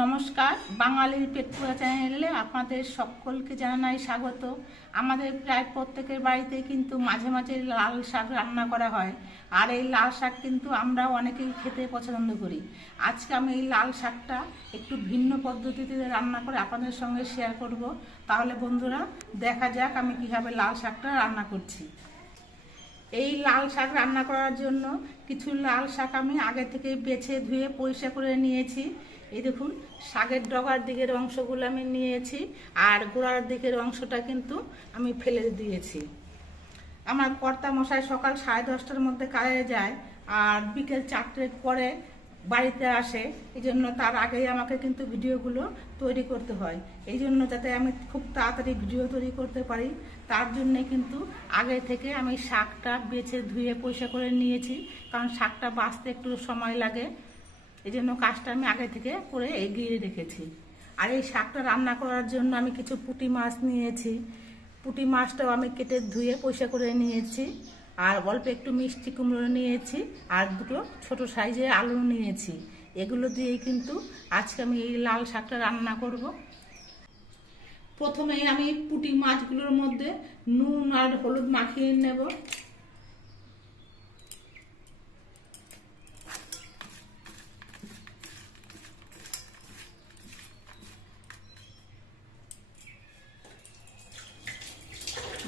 নমস্কার, বাঙালির পেট পুরা চ্যানেলে আপনাদের সকলকে জানাই স্বাগত। আমাদের প্রায় প্রত্যেকের বাড়িতে কিন্তু মাঝে মাঝে লাল শাক রান্না করা হয়, আর এই লাল শাক কিন্তু আমরাও অনেকেই খেতে পছন্দ করি। আজকে আমি এই লাল শাকটা একটু ভিন্ন পদ্ধতিতে রান্না করে আপনাদের সঙ্গে শেয়ার করব। তাহলে বন্ধুরা, দেখা যাক আমি কীভাবে লাল শাকটা রান্না করছি। এই লাল শাক রান্না করার জন্য কিছু লাল শাক আমি আগে থেকে বেছে ধুয়ে পরিষ্কার করে নিয়েছি। এই দেখুন, শাকের ডগার দিকের অংশগুলো আমি নিয়েছি, আর গোড়ার দিকের অংশটা কিন্তু আমি ফেলে দিয়েছি। আমার কর্তা মশাই সকাল 10:30টার মধ্যে কাজে যায়, আর বিকেল 4টের পরে বাড়িতে আসে। এই জন্য তার আগেই আমাকে কিন্তু ভিডিওগুলো তৈরি করতে হয়। এই জন্য যাতে আমি খুব তাড়াতাড়ি ভিডিও তৈরি করতে পারি, তার জন্যে কিন্তু আগে থেকে আমি শাকটা বেছে ধুয়ে পরিষ্কার করে নিয়েছি, কারণ শাকটা বাছতে একটু সময় লাগে। এই জন্য কাজটা আমি আগে থেকে করে এগিয়ে রেখেছি। আর এই শাকটা রান্না করার জন্য আমি কিছু পুঁটি মাছ নিয়েছি। পুঁটি মাছটাও আমি কেটে ধুয়ে পরিষ্কার করে নিয়েছি, আর অল্প একটু মিষ্টি কুমড়ো নিয়েছি, আর দুটো ছোট সাইজের আলু নিয়েছি। এগুলো দিয়েই কিন্তু আজকে আমি এই লাল শাকটা রান্না করব। প্রথমে আমি পুঁটি মাছগুলোর মধ্যে নুন আর হলুদ মাখিয়ে নেব।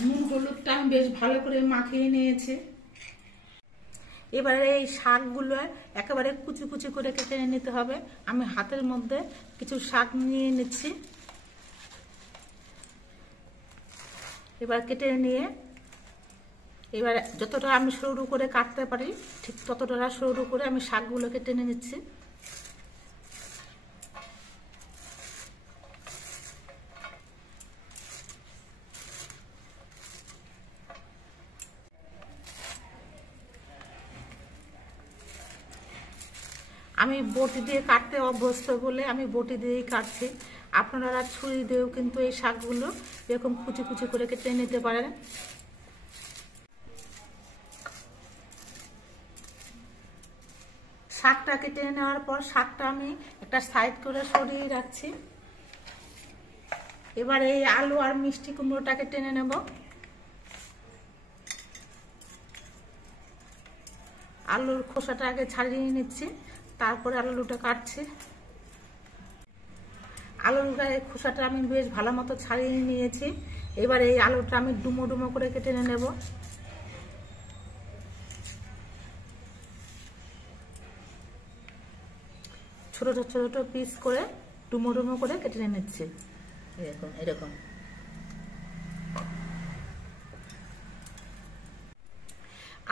নুন হলুদটা আমি বেশ ভালো করে মাখিয়ে নিয়েছি। এবারে এই শাকগুলো একেবারে কুচি কুচি করে কেটে নিতে হবে। আমি হাতের মধ্যে কিছু শাক নিয়ে নিচ্ছি। এবার কেটে নিয়ে এবার যতটা আমি সরু করে কাটতে পারি ঠিক ততটা সরু করে আমি শাকগুলো কেটে নিচ্ছি। আমি বটি দিয়ে কাটতে অভ্যস্ত বলে আমি বটি দিয়েই কাটছি। আপনারা ছুরি দিয়েও কিন্তু এই শাকগুলো এরকম কুচি কুচি করে কেটে নিতে পারেন। শাকটা কেটে নেওয়ার পর শাকটা আমি একটা সাইড করে সরিয়ে রাখছি। এবার এই আলু আর মিষ্টি কুমড়োটাকে টেনে নেব। আলুর খোসাটা আগে ছাড়িয়ে নিচ্ছি, তারপরে আলুটা কাটছি। আলুর গায়ে খোসাটা আমি বেশ ভালো মতো ছাড়িয়ে নিয়েছি। এবার এই আলুটা আমি ডুমো ডুমো করে কেটে নেব। ছোট ছোট পিস করে ডুমো ডুমো করে কেটে নিচ্ছি, এরকম এরকম।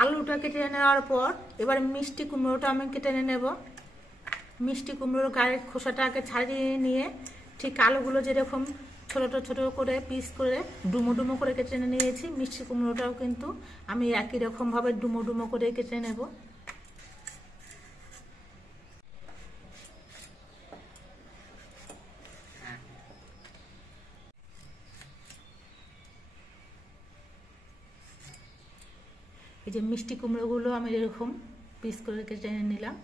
আলুটা কেটে নেওয়ার পর এবার মিষ্টি কুমড়োটা আমি কেটে নেব। মিষ্টি কুমড়োর গায়ের খোসাটা আগে ছাড়িয়ে নিয়ে ঠিক আলুগুলো যেরকম ছোট ছোট করে পিস করে ডুমো ডুমো করে কেটে নিয়েছি, মিষ্টি কুমড়োটাও কিন্তু আমি একই রকমভাবে ডুমো ডুমো করে কেটে নেব। এই যে মিষ্টি কুমড়োগুলো আমি এরকম পিস করে কেটে নিলাম।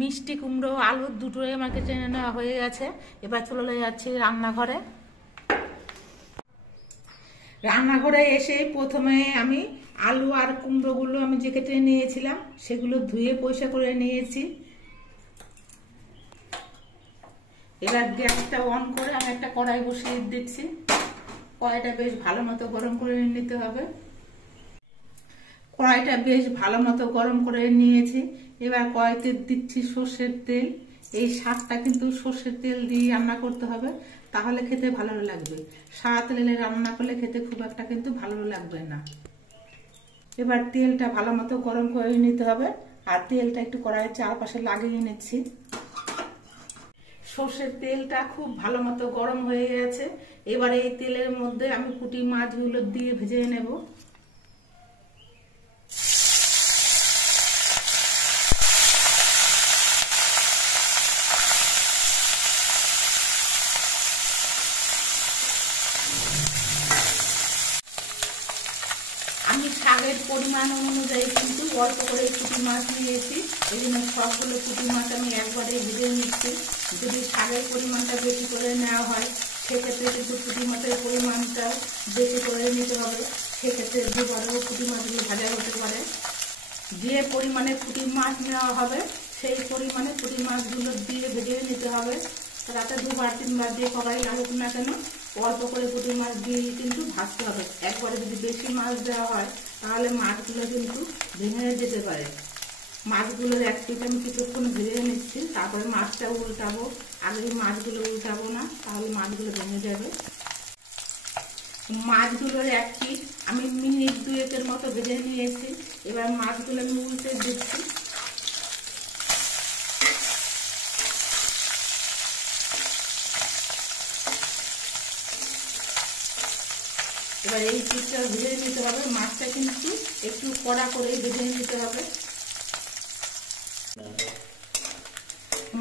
মিষ্টি কুমড়ো আলু দুটোই আমার কেটে নেওয়া হয়ে গেছে। এবার চলে যাচ্ছি রান্নাঘরে। রান্নাঘরে এসে প্রথমে আমি আলু আর কুমড়োগুলো আমি যে কেটে নিয়েছিলাম সেগুলো ধুয়ে পরিষ্কার করে নিয়েছি। এবার গ্যাসটা অন করে আমি একটা কড়াই বসিয়ে দিচ্ছি। কড়াইটা বেশ ভালো মতো গরম করে নিতে হবে। কড়াইটা বেশ ভালো মতো গরম করে নিয়েছি। এবার কড়াইতে দিচ্ছি সর্ষের তেল। এই শাকটা কিন্তু সর্ষের তেল দিয়ে রান্না করতে হবে, তাহলে খেতে ভালো লাগবে। সাদা তেলে রান্না করলে খেতে খুব একটা কিন্তু ভালো লাগবে না। এবার তেলটা ভালো মতো গরম করে নিতে হবে, আর তেলটা একটু কড়াইয়ের চারপাশে লাগিয়ে নিচ্ছি। সর্ষের তেলটা খুব ভালো মতো গরম হয়ে গেছে। এবার এই তেলের মধ্যে আমি পুঁটি মাছগুলো দিয়ে ভেজে নেব। আমি শাকের পরিমাণ অনুযায়ী কিন্তু অল্প করে পুঁটি মাছ নিয়েছি, এই জন্য সবগুলো পুঁটি মাছ আমি একবারে ভেজে নিচ্ছি। যদি শাকের পরিমাণটা বেশি করে নেওয়া হয় সেক্ষেত্রে কিন্তু পুঁটি মাছের পরিমাণটা বেশি করে নিতে হবে, সেক্ষেত্রে দুবারও পুঁটি মাছগুলো ভাজা হতে পারে। যে পরিমাণে পুঁটি মাছ নেওয়া হবে সেই পরিমাণে পুঁটি মাছগুলো দিয়ে ভেজে নিতে হবে। রাতে 2-3 বার দিয়ে কড়াই লাগুক না কেন অল্প করে পুঁটি মাছ দিয়ে কিন্তু ভাজতে হবে। একবারে যদি বেশি মাছ দেওয়া হয় তাহলে মাছগুলো কিন্তু ভেঙে যেতে পারে। মাছগুলোর এক পিঠ আমি কিছুক্ষণ ভেজে নিচ্ছি, তারপরে মাছটা উল্টাবো। আগে মাছগুলো উল্টাবো না, তাহলে মাছগুলো ভেঙে যাবে। মাছগুলোর এক পিঠ আমি মিনিট 2-1 মতো ভেজে নিয়েছি। এবার মাছগুলো আমি উল্টে দিচ্ছি। এবার এই পিঠটা ভেজে নিতে হবে, মাছটা কিন্তু একটু কড়া করে ভেজে নিতে হবে।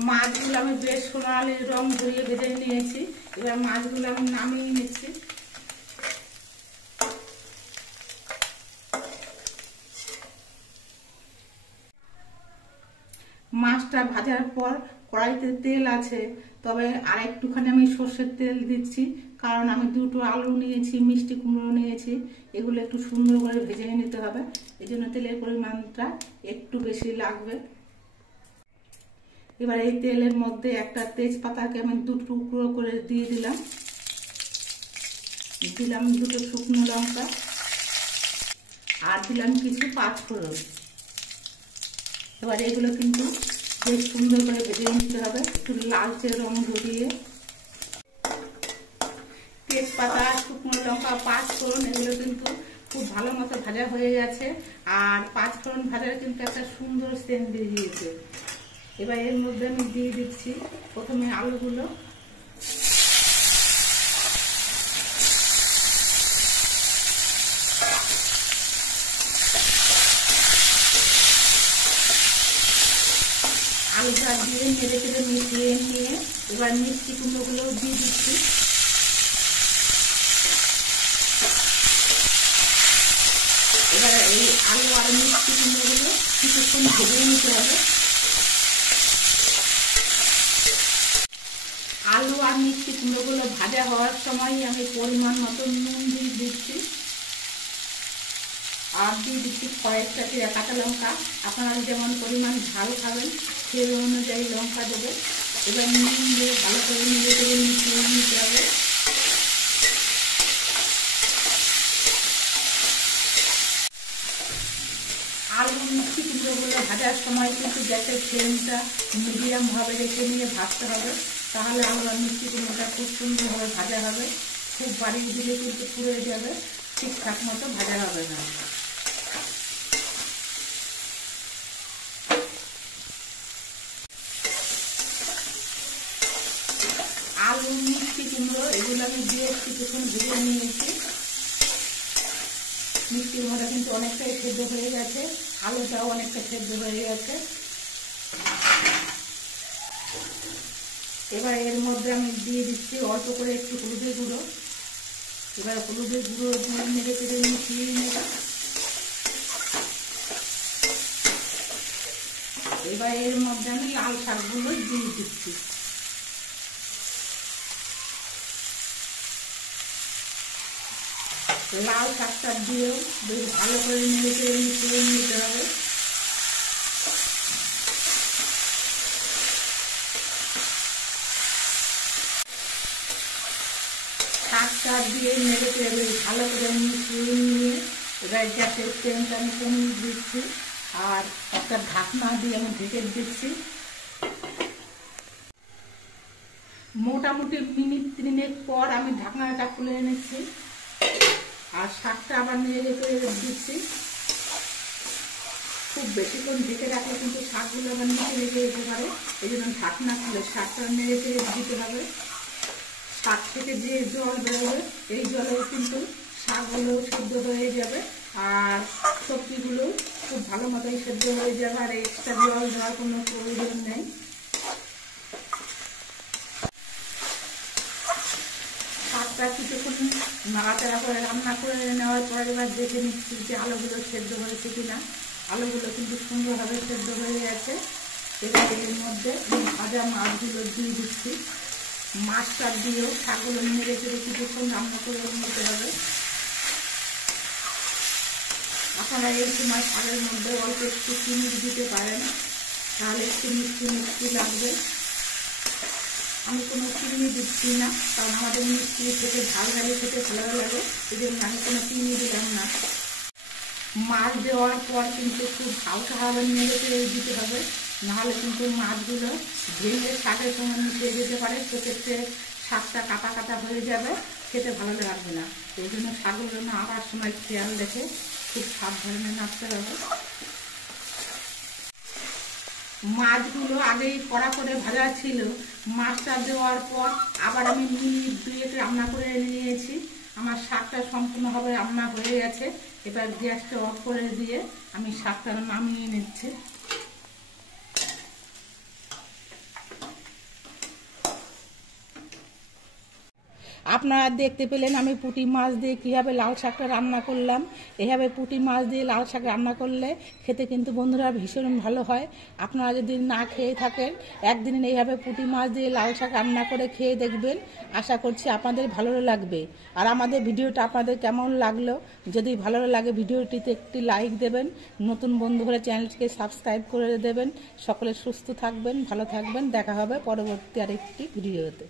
মাছগুলো আমি বেশ সোনালি রং ধরিয়ে ভেজে নিয়েছি। এবার মাছগুলো আমি নামিয়ে নিচ্ছি। মাছটা ভাজার পর কড়াইতে তেল আছে, তবে আর একটুখানি আমি সর্ষের তেল দিচ্ছি, কারণ আমি 2টো আলু নিয়েছি, মিষ্টি কুমড়ো নিয়েছি, এগুলো একটু সুন্দর করে ভেজে নিতে হবে, এই জন্য তেলের পরিমাণটা একটু বেশি লাগবে। এবার এই তেলের মধ্যে একটা তেজপাতাকে আমি 2 টুকরো করে দিয়ে দিলাম, 2টো শুকনো লঙ্কা, আর দিলাম কিছু পাঁচফোড়ন। এবার এগুলো কিন্তু বেশ সুন্দর করে ভেজে নিতে হবে, একটু লালচে রং ধরিয়ে। তেজপাতা, শুকনো লঙ্কা, পাঁচফোড়ন এগুলো কিন্তু খুব ভালো মতো ভাজা হয়ে গেছে, আর পাঁচফোড়ন ভাজার কিন্তু একটা সুন্দর সেন্ট বেরিয়েছে। এবার এর মধ্যে আমি দিয়ে দিচ্ছি প্রথমে আলুগুলো। আলুটা দিয়ে নেড়ে চেড়ে মিশিয়ে নিয়ে এবার মিষ্টি কুমড়োগুলো দিয়ে দিচ্ছি। এবার এই আলু আর মিষ্টি কুমড়োগুলো কিছুক্ষণ ভেজে নিতে হবে। আলু আর মিষ্টি কুমড়োগুলো ভাজা হওয়ার সময় আমি পরিমাণ মতো নুন দিয়ে দিচ্ছি, আর দিয়ে দিচ্ছি কয়েকটা কাঁচা লঙ্কা। আপনারা যেমন পরিমাণ ঝাল খাবেন সেই অনুযায়ী লঙ্কা দেবে। এবার নুন দিয়ে ভালো করে নেড়ে চেড়ে মিশিয়ে নিতে হবে। আলু মিষ্টি কুমড়োগুলো ভাজার সময় কিন্তু গ্যাসের ফ্লেমটা মিডিয়াম ভাবে রেখে নিয়ে ভাজতে হবে, তাহলে আলু আর মিষ্টি কুমড়োটা খুব সুন্দরভাবে ভাজা হবে। খুব বাড়িয়ে দিলে কিন্তু পুড়ে যাবে, ঠিকঠাক মতো ভাজা হবে না। আলু মিষ্টি কুমড়ো এগুলো আমি দিয়ে কিছুক্ষণ ভেজে নিয়েছি। মিষ্টি কুমড়োটা কিন্তু অনেকটাই সেদ্ধ হয়ে গেছে, আলুটাও অনেকটা সেদ্ধ হয়ে গেছে। এবার এর মধ্যে আমি দিয়ে দিচ্ছি অল্প করে একটু হলুদের গুঁড়ো। এবার হলুদের গুঁড়ো দিয়ে নেড়ে চেড়ে মিশিয়ে নেব। এবার এর মধ্যে আমি লাল শাকগুলো দিয়ে দিচ্ছি। লাল শাকটা দিয়েও বেশ ভালো করে নেড়ে চেড়ে মিশিয়ে নিতে হবে। শাকটা দিয়ে নেড়ে চেড়ে বেশ ভালো করে মিশিয়ে নিয়ে এবার গ্যাসের ফ্লেমটা আমি কমিয়ে দিচ্ছি, আর একটা ঢাকনা দিয়ে আমি ঢেকে দিচ্ছি। মোটামুটি মিনিট 3 পর আমি ঢাকনাটা খুলে এনেছি, আর শাকটা আবার নেড়ে চেড়ে দিচ্ছি। খুব বেশিক্ষণ ঢেকে রাখলে কিন্তু শাকগুলো আবার নিচে লেগে যেতে পারে, এই জন্য ঢাকনা খুলে শাকটা নেড়ে চেড়ে দিতে হবে। শাক থেকে যে জল বেরোবে এই জলেও কিন্তু শাকগুলো সেদ্ধ হয়ে যাবে, আর সবজিগুলো খুব ভালো মতোই সেদ্ধ হয়ে যাবে, আর এক্সট্রা জল দেওয়ার কোনো প্রয়োজন নেই। শাকটা কিছুক্ষণ নাড়াচাড়া করে রান্না করে নেওয়ার পরে এবার দেখে নিচ্ছি যে আলুগুলো সেদ্ধ হয়েছে কিনা। আলুগুলো কিন্তু সুন্দরভাবে সেদ্ধ হয়ে গেছে। এবার এর মধ্যে এই ভাজা মাছগুলো দিয়ে দিচ্ছি। মাছটা দিয়েও শাকগুলো নেড়ে চেড়ে কিছুক্ষণ রান্না করে নিতে হবে। আপনারা এই সময় শাকের মধ্যে অল্প একটু চিনি দিতে পারেন, তাহলে একটু মিষ্টি মিষ্টি লাগবে। আমি কোনো চিনি দিচ্ছি না, কারণ আমাদের মিষ্টি খেতে ঝাল ঝালি খেতে ভালো লাগে, এই জন্য আমি কোনো চিনি দিলাম না। মাছ দেওয়ার পর কিন্তু খুব হালকাভাবে নেড়ে চেড়ে দিতে হবে, নাহলে কিন্তু মাছগুলো ভেঙে শাকের সঙ্গে মিশিয়ে যেতে পারে, সেক্ষেত্রে শাকটা কাটা কাটা হয়ে যাবে, খেতে ভালো লাগবে না। এই জন্য শাকগুলো নাড়ার সময় খেয়াল রেখে খুব সাবধানে নাড়তে হবে। মাছগুলো আগেই কড়া করে ভাজা ছিল, মাছটা দেওয়ার পর আবার আমি মিনিট 2 রান্না করে নিয়েছি। আমার শাকটা সম্পূর্ণভাবে রান্না হয়ে গেছে। এবার গ্যাসটা অফ করে দিয়ে আমি শাকটা নামিয়ে নিচ্ছি। আপনারা দেখতে পেলেন আমি পুঁটি মাছ দিয়ে কীভাবে লাল শাকটা রান্না করলাম। এভাবে পুঁটি মাছ দিয়ে লাল শাক রান্না করলে খেতে কিন্তু বন্ধুরা ভীষণ ভালো হয়। আপনারা যদি না খেয়ে থাকেন, একদিন এইভাবে পুঁটি মাছ দিয়ে লাল শাক রান্না করে খেয়ে দেখবেন, আশা করছি আপনাদের ভালো লাগবে। আর আমাদের ভিডিওটা আপনাদের কেমন লাগলো, যদি ভালো লাগে ভিডিওটিতে একটি লাইক দেবেন, নতুন বন্ধু হলে চ্যানেলটিকে সাবস্ক্রাইব করে দেবেন। সকলে সুস্থ থাকবেন, ভালো থাকবেন। দেখা হবে পরবর্তী আরেকটি ভিডিওতে।